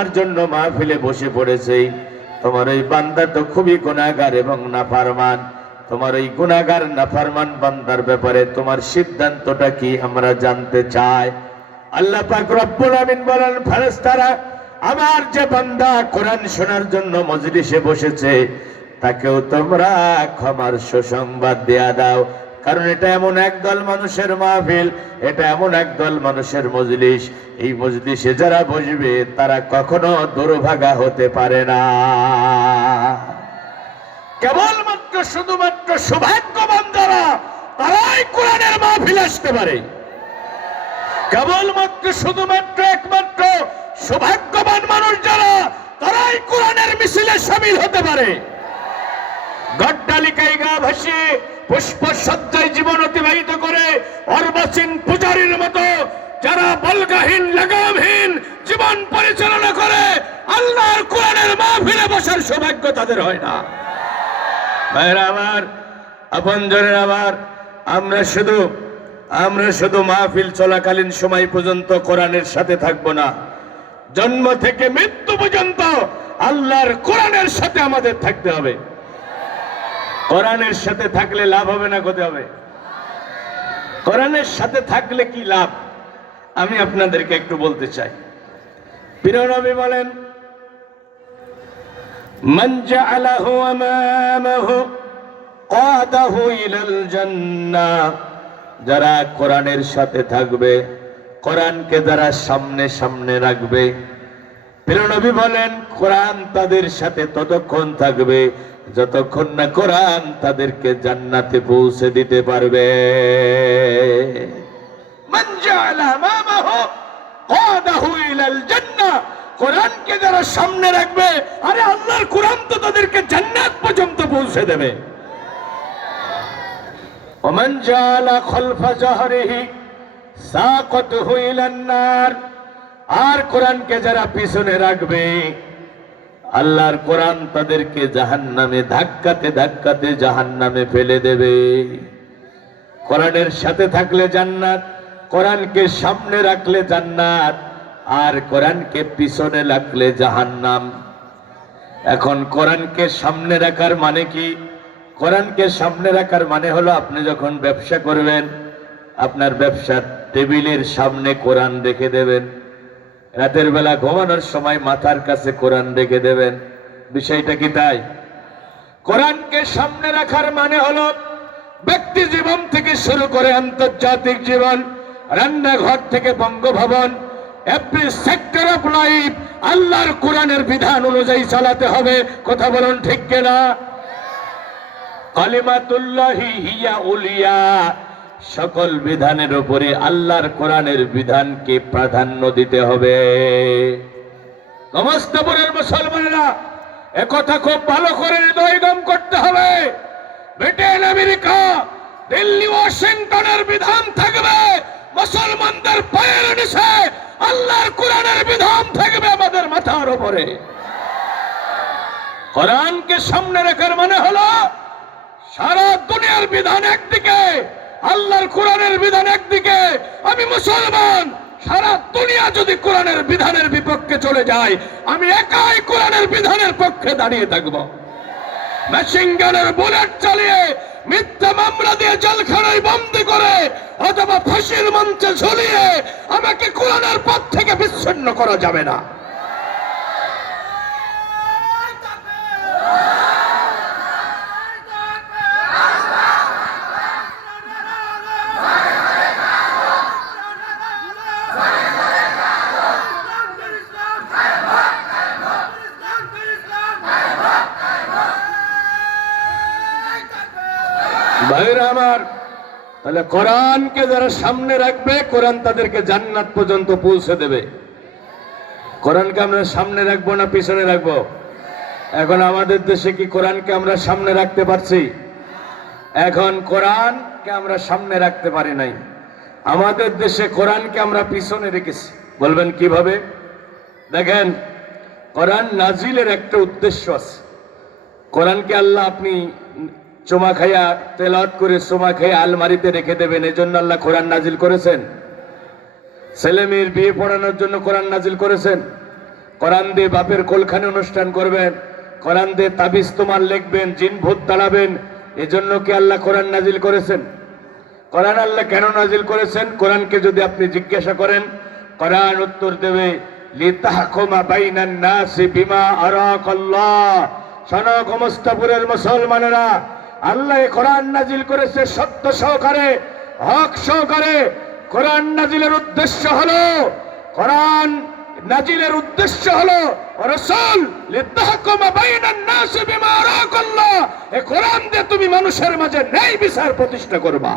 শোনার জন্য মাহফিলে বসে পড়েছে। তোমার ওই বান্দা তো খুবই গুণাগার এবং নাফারমান। তোমার ওই গুণাগার নাফারমান বান্দার ব্যাপারে তোমার সিদ্ধান্তটা কি আমরা জানতে চাই। আল্লাহ পাক রব্বুল আমিন বলেন, ফেরেশতারা, আমার যে বান্দা কোরআন শোনার জন্য মজলিসে বসেছে, তাকেও তোমরা ক্ষমার সুসংবাদ দেয়া দাও। কারণ এটা এমন একদল মানুষের মাহফিল, এটা এমন একদল মানুষের মজলিস। এই মজলিসে যারা বসবে, তারা কখনো দুর্ভাগা হতে পারে না। কেবলমাত্র শুধুমাত্র সৌভাগ্যবান যারা, তারাই কোরআনের মাহফিল আসতে পারে। কেবলমাত্র শুধুমাত্র একমাত্র সৌভাগ্যবান মানুষ যারা, তারাই কোরআনের মিছিলে সামিল হতে পারে। গড্ডালিকায় গা ভাসিয়ে পুষ্প সজ্জায় জীবন অতিবাহিত করে অর্বাচীন পূজারীর মতো যারা বলগাহীন, লাগামহীন জীবন পরিচালনা করে, আল্লাহর কোরআনের মাহফিলে বসার সৌভাগ্য তাদের হয় না। ভাইরা আমার আপনজনের আবার আমরা শুধু আমরা শুধু মাহফিল চলাকালীন সময় পর্যন্ত কোরআনের সাথে থাকব না। জন্ম থেকে মৃত্যু পর্যন্ত আল্লাহর কোরআনের সাথে আমাদের থাকতে হবে। কোরআনের সাথে থাকলে লাভ হবে না কোথায় হবে কোরআনের সাথে থাকলে কি লাভ আমি আপনাদেরকে একটু বলতে চাই প্রিয় নবী বলেন من جعله أمامه قاده إلى الجنة যারা কোরআনের সাথে থাকবে কোরআনকে যারা সামনে সামনে রাখবে প্রিয় নবী বলেন কোরআন তাদের সাথে ততক্ষণ থাকবে যতক্ষণ না কোরআন তাদেরকে জান্নাতে পৌঁছে দিতে পারবে মান জাআলা আমামাহু قاده إلى الجنة কোরআনকে যারা সামনে রাখবে আরে আল্লাহর কোরআন তো তাদেরকে জান্নাত পর্যন্ত পৌঁছে দেবে ومن جعل خلف ظهره ساقته إلى النار আর কোরআনকে যারা পিছনে রাখবে আল্লাহর কোরআন তাদেরকে জাহান্নামে ধাক্কাতে ধাক্কাতে জাহান্নামে ফেলে দেবে। কোরআনের সাথে থাকলে জান্নাত, কোরআনকে সামনে রাখলে জান্নাত, আর কোরআনকে পিছনে রাখলে জাহান্নাম। এখন কোরআনকে সামনে রাখার মানে কি? কোরআনকে সামনে রাখার মানে হলো আপনি যখন ব্যবসা করবেন, আপনার ব্যবসার টেবিলের সামনে কোরআন রেখে দেবেন। রাতের বেলা ঘুমানোর সময় মাথার কাছে কোরআন রেখে দেবেন। বিষয়টা কি তাই? কোরআনকে সামনে রাখার মানে হলো ব্যক্তি জীবন থেকে শুরু করে আন্তর্জাতিক জীবন, রান্নাঘর থেকে Bangabhaban every sector of life আল্লাহর কোরআনের বিধান অনুযায়ী চালাতে হবে। কথা বলুন ঠিক কিনা? কালিমাতুল্লাহি হিয়া উলিয়া। সকল বিধানের উপরে আল্লাহর কোরআনের বিধানকে প্রাধান্য দিতে হবে। সমস্তপুরের মুসলমানেরা একথা খুব ভালো করে হৃদয়গম করতে হবে। ব্রিটেন, আমেরিকা, দিল্লি, ওয়াশিংটনের বিধান থাকবে। মুসলমানদের পায়ের নিচে আল্লাহর কোরআনের বিধান থাকবে আমাদের মাথার উপরে। কোরআনকে সামনে রাখার মানে হলো সারা দুনিয়ার বিধান একদিকে আল্লাহর কোরআনের বিধান একদিকে, আমি মুসলমান, সারা দুনিয়া যদি কোরআনের বিধানের বিপক্ষে চলে যায়, আমি একাই কোরআনের বিধানের পক্ষে দাঁড়িয়ে থাকব। মেশিন গানের বুলেট চালিয়ে মিথ্যা মামলা দিয়ে জলখানায় বন্দি করে, অথবা ফাঁসির মঞ্চে ঝুলিয়ে আমাকে কোরআনের পথ থেকে বিচ্ছিন্ন করা যাবে না। ভাইরা আমার। তাহলে কোরআনকে যারা সামনে রাখবে, কোরআন তাদেরকে জান্নাত পর্যন্ত পৌঁছে দেবে। কোরআনকে আমরা সামনে রাখব না পিছনে রাখব? এখন আমাদের দেশে কি কোরআনকে আমরা সামনে রাখতে পারছি? এখন কোরআনকে আমরা সামনে রাখতে পারি নাই। আমাদের দেশে কোরআনকে আমরা পিছনে রেখেছি। বলবেন কীভাবে? দেখেন, কোরআন নাজিলের একটা উদ্দেশ্য আছে। কোরআনকে আল্লাহ আপনি চোমা খাইয়া তেলাওয়াত করে চোমা খাইয়া আলমারিতে রেখে দেবেন, এজন্য আল্লাহ কোরআন নাজিল করেছেন। ছেলে মেয়ের বিয়ে পড়ানোর জন্য কোরআন নাজিল করেছেন। কোরআন দিয়ে বাপের কোলখানে অনুষ্ঠান করবেন, কোরআন দিয়ে তাবিজ তোমার লিখবেন, জিন ভূত তাড়াবেন এজন্য কি আল্লাহ কোরআন নাজিল করেছেন? কোরআন আল্লাহ কেন নাজিল করেছেন? কোরআনকে যদি আপনি জিজ্ঞাসা করেন, কোরআন উত্তর দেবে মুসলমানেরা আল্লাহ কোরআন নাজিল করেছে সত্য সহকারে, হক সহকারে। কোরআন নাজিলের উদ্দেশ্য হলো, কোরআন নাজিলের উদ্দেশ্য হলো, রসুল কোরআন দিয়ে তুমি মানুষের মাঝে ন্যায় বিচার প্রতিষ্ঠা করবা।